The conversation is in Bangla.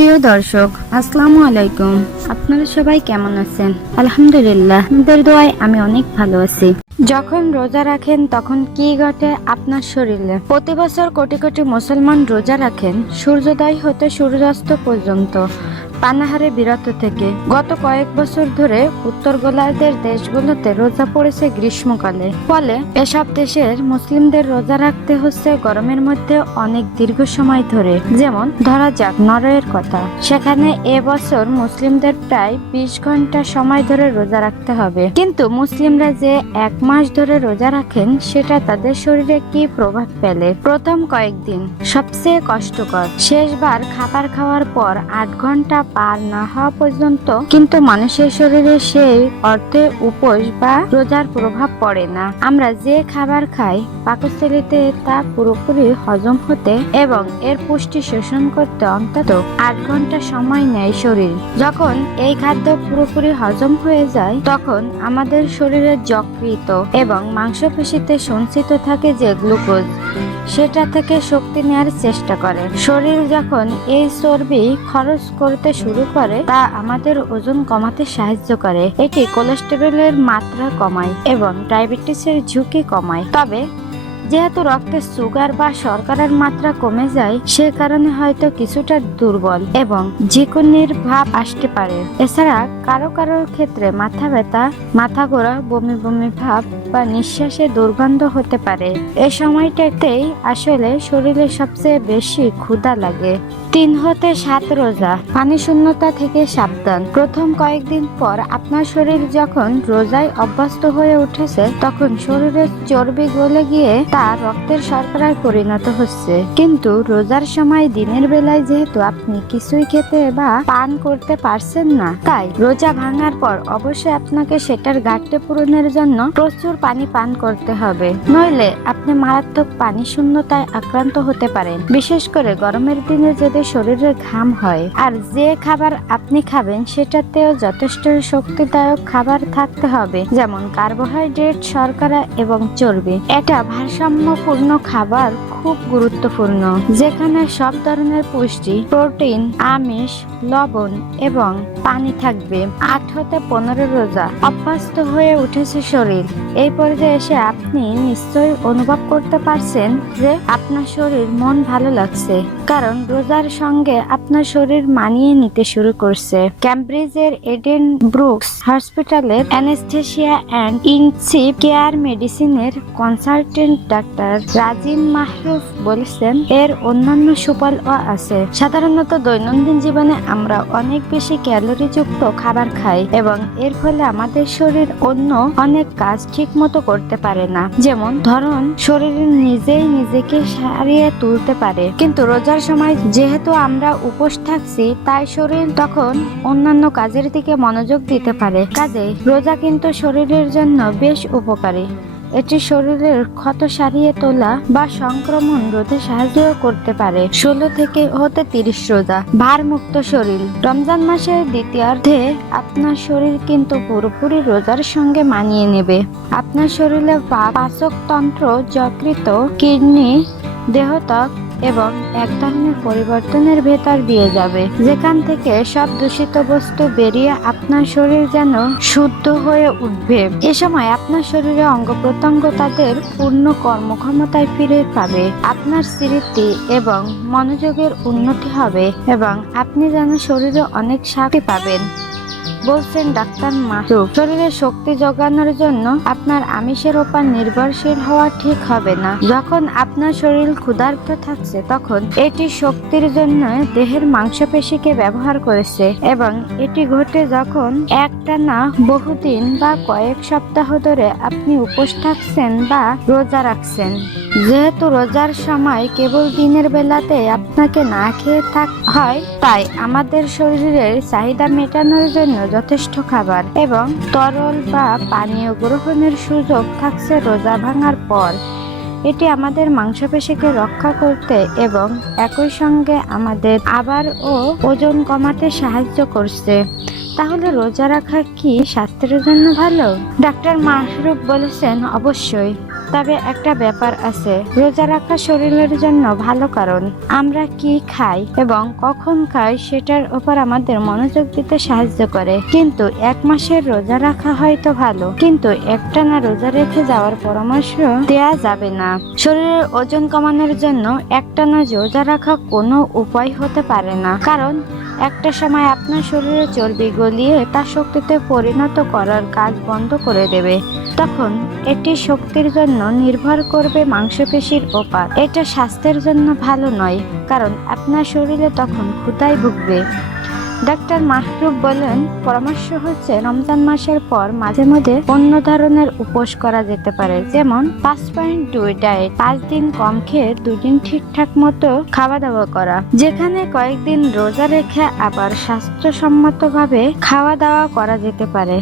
প্রিয় দর্শক, আসসালামু আলাইকুম। আপনারা সবাই কেমন আছেন? আলহামদুলিল্লাহ, আপনাদের দোয়ায় আমি অনেক ভালো আছি। যখন রোজা রাখেন তখন কি ঘটে আপনার শরীরে? প্রতি বছর কোটি কোটি মুসলমান রোজা রাখেন সূর্যোদয় হতে সূর্যাস্ত পর্যন্ত, পানাহারে বিরত থেকে। গত কয়েক বছর ধরে উত্তর গোলার্ধের দেশগুলোতে রোজা পড়েছে গ্রীষ্মকালে, ফলে এসব দেশের মুসলিমদের রোজা রাখতে হচ্ছে গরমের মধ্যে অনেক দীর্ঘ সময় ধরে। যেমন ধরা যাক নরওয়ের কথা, সেখানে এবছর মুসলিমদের প্রায় 20 ঘন্টা সময় ধরে রোজা রাখতে হবে। কিন্তু মুসলিমরা যে 1 মাস ধরে রোজা রাখেন, সেটা তাদের শরীরে কি প্রভাব ফেলে? প্রথম কয়েকদিন সবচেয়ে কষ্টকর, শেষবার খাবার খাওয়ার পর 8 ঘন্টা পার না হওয়া পর্যন্ত কিন্তু মানুষের শরীরে সেই অর্থে উপোস বা রোজার প্রভাব পড়ে না। আমরা যে খাবার খাই পাকস্থলীতে তা পুরোপুরি হজম হতে এবং এর পুষ্টি শোষণ করতে অন্তত 8 ঘন্টা সময় নেয় শরীর। যখন এই খাদ্য পুরোপুরি হজম হয়ে যায়, তখন আমাদের শরীরে যকৃত এবং মাংসপেশিতে সঞ্চিত থাকে যে গ্লুকোজ, সেটা থেকে শক্তি নেওয়ার চেষ্টা করে। শরীর যখন এই চর্বি খরচ করতে শুরু করে, তা আমাদের ওজন কমাতে সাহায্য করে। এটি কোলেস্টেরলের মাত্রা কমায় এবং ডায়াবেটিসের ঝুঁকি কমায়। তবে যেহেতু রক্তে সুগার বা শর্করার মাত্রা কমে যায়, সে কারণে হয়তো কিছুটা দুর্বল এবং ঝিঁকুনির ভাব আসতে পারে। এছাড়া কারো কারো ক্ষেত্রে মাথা ব্যথা, মাথা ঘোরা, বমি বমি ভাব বা নিঃশ্বাসে দুর্গন্ধ হতে পারে। এই সময়টাতেই আসলে শরীরে সবচেয়ে বেশি ক্ষুধা লাগে। 3 হতে 7 রোজা, পানি শূন্যতা থেকে সাবধান। প্রথম কয়েকদিন পর আপনার শরীর যখন রোজায় অভ্যস্ত হয়ে উঠেছে, তখন শরীরের চর্বি গলে গিয়ে তা রক্তের শর্করায় পরিণত হচ্ছে। কিন্তু রোজার সময় দিনের বেলায় যেহেতু আপনি কিছুই খেতে বা পান করতে পারছেন না, তাই রোজা ভাঙার পর অবশ্যই আপনাকে সেটার ঘাটতি পূরণের জন্য প্রচুর পানি পান করতে হবে, নইলে আপনি মারাত্মক পানি শূন্যতায় আক্রান্ত হতে পারেন। বিশেষ করে গরমের দিনে যদি শরীরে ঘাম হয়। আর যে খাবার আপনি খাবেন সেটাতেও যথেষ্ট শক্তিদায়ক খাবার থাকতে হবে, যেমন কার্বোহাইড্রেট, শর্করা এবং চর্বি। এটা ভারসাম্যপূর্ণ খাবার খুব গুরুত্বপূর্ণ, যেখানে সব ধরনের পুষ্টি, প্রোটিন, আমিষ, লবণ এবং পানি থাকবে। 8 হতে 15 রোজা, অভ্যস্ত হয়ে উঠেছে শরীর। এই পর্যায়ে এসে আপনি নিশ্চয়ই অনুভব করতে পারছেন যে আপনার শরীর, মন ভালো লাগছে, কারণ রোজার সঙ্গে আপনার শরীর মানিয়ে নিতে শুরু করছে। ক্যামব্রিজের এডেন ব্রুকস হসপিটালের অ্যানেস্থেসিয়া অ্যান্ড ইনটেনসিভ কেয়ার মেডিসিনের কনসালটেন্ট ডাক্তার রাজিম মাহরুফ বলেছেন, এর অন্যান্য সুফলও আছে। সাধারণত দৈনন্দিন জীবনে আমরা অনেক বেশি ক্যালোরিযুক্ত খাবার খাই এবং এর ফলে আমাদের শরীর অন্য অনেক কাজ ঠিক মতো করতে পারে না। যেমন ধরুন, শরীর নিজেই নিজেকে সারিয়ে তুলতে পারে, কিন্তু রোজার সময় যেহেতু আমরা উপোস থাকছি, তাই শরীর তখন অন্যান্য কাজের দিকে মনোযোগ দিতে পারে। কাজেই রোজা কিন্তু শরীরের জন্য বেশ উপকারী। এটি শরীরের ক্ষত সারিয়ে তোলা বা সংক্রমণ রোধে সাহায্য করতে পারে। 16 থেকে হতে 30 রোজা, ভারমুক্ত শরীর। রমজান মাসের দ্বিতীয়ার্ধে আপনার শরীর কিন্তু পুরোপুরি রোজার সঙ্গে মানিয়ে নেবে। আপনার শরীরে পাচকতন্ত্র, যকৃত, কিডনি, দেহত্বক এবং এক ধরনের পরিবর্তনের ভেতর দিয়ে যাবে, যেখান থেকে সব দূষিত বস্তু বেরিয়ে আপনার শরীর যেন শুদ্ধ হয়ে উঠবে। এ সময় আপনার শরীরে অঙ্গ প্রত্যঙ্গ তাদের পূর্ণ কর্মক্ষমতায় ফিরে পাবে। আপনার স্মৃতি এবং মনোযোগের উন্নতি হবে এবং আপনি যেন শরীরে অনেক শক্তি পাবেন, বলছেন ডাক্তার মাহরুফ। শরীরে শক্তি যোগানোর জন্য আপনার আমিষের উপর নির্ভরশীল হওয়া ঠিক হবে না। যখন আপনার শরীর ক্ষুধার্ত থাকছে, তখন এটি শক্তির জন্য দেহের মাংসপেশিকে ব্যবহার করেছে এবং এটি ঘটে যখন একটানা বহুদিন বা কয়েক সপ্তাহ ধরে আপনি উপোস থাকছেন বা রোজা রাখছেন। যেহেতু রোজার সময় কেবল দিনের বেলাতে আপনাকে না খেয়ে থাকতে হয়, তাই আমাদের শরীরের চাহিদা মেটানোর জন্য যথেষ্ট খাবার এবং তরল বা পানীয় গ্রহণের সুযোগ থাকছে রোজা ভাঙার পর। এটি আমাদের মাংসপেশিকে রক্ষা করতে এবং একই সঙ্গে আমাদের আবার ওজন কমাতে সাহায্য করছে। তাহলে রোজা রাখা কি স্বাস্থ্যের জন্য ভালো? ডাক্তার মাহরুফ বলেছেন, অবশ্যই। তবে একটা ব্যাপার আছে, রোজা রাখা শরীরের জন্য ভালো, কারণ আমরা কি খাই এবং কখন খাই সেটার উপর আমাদের মনোযোগ দিতে সাহায্য করে। কিন্তু 1 মাসের রোজা রাখা হয়তো ভালো, কিন্তু একটানা রোজা রেখে যাওয়ার পরামর্শ দেয়া যাবে না। শরীরের ওজন কমানোর জন্য একটানা রোজা রাখা কোনো উপায় হতে পারে না, কারণ একটা সময় আপনার শরীরে চর্বি গলিয়ে তা শক্তিতে পরিণত করার কাজ বন্ধ করে দেবে। তখন এটি শক্তির জন্য নির্ভর করবে মাংসপেশির ওপর। এটা স্বাস্থ্যের জন্য ভালো নয়, কারণ আপনার শরীরে তখন ক্ষুধায় ভুগবে। ডাক্তার মাহরুব বলেন, পরামর্শ হচ্ছে রমজান মাসের পর মাঝে মধ্যে অন্য ধরনের উপোস করা যেতে পারে, যেমন 5.2 ডায়েট, 5 দিন কম খেয়ে 2 দিন ঠিকঠাক মতো খাওয়া দাওয়া করা, যেখানে কয়েকদিন রোজা রেখে আবার স্বাস্থ্যসম্মতভাবে খাওয়া দাওয়া করা যেতে পারে।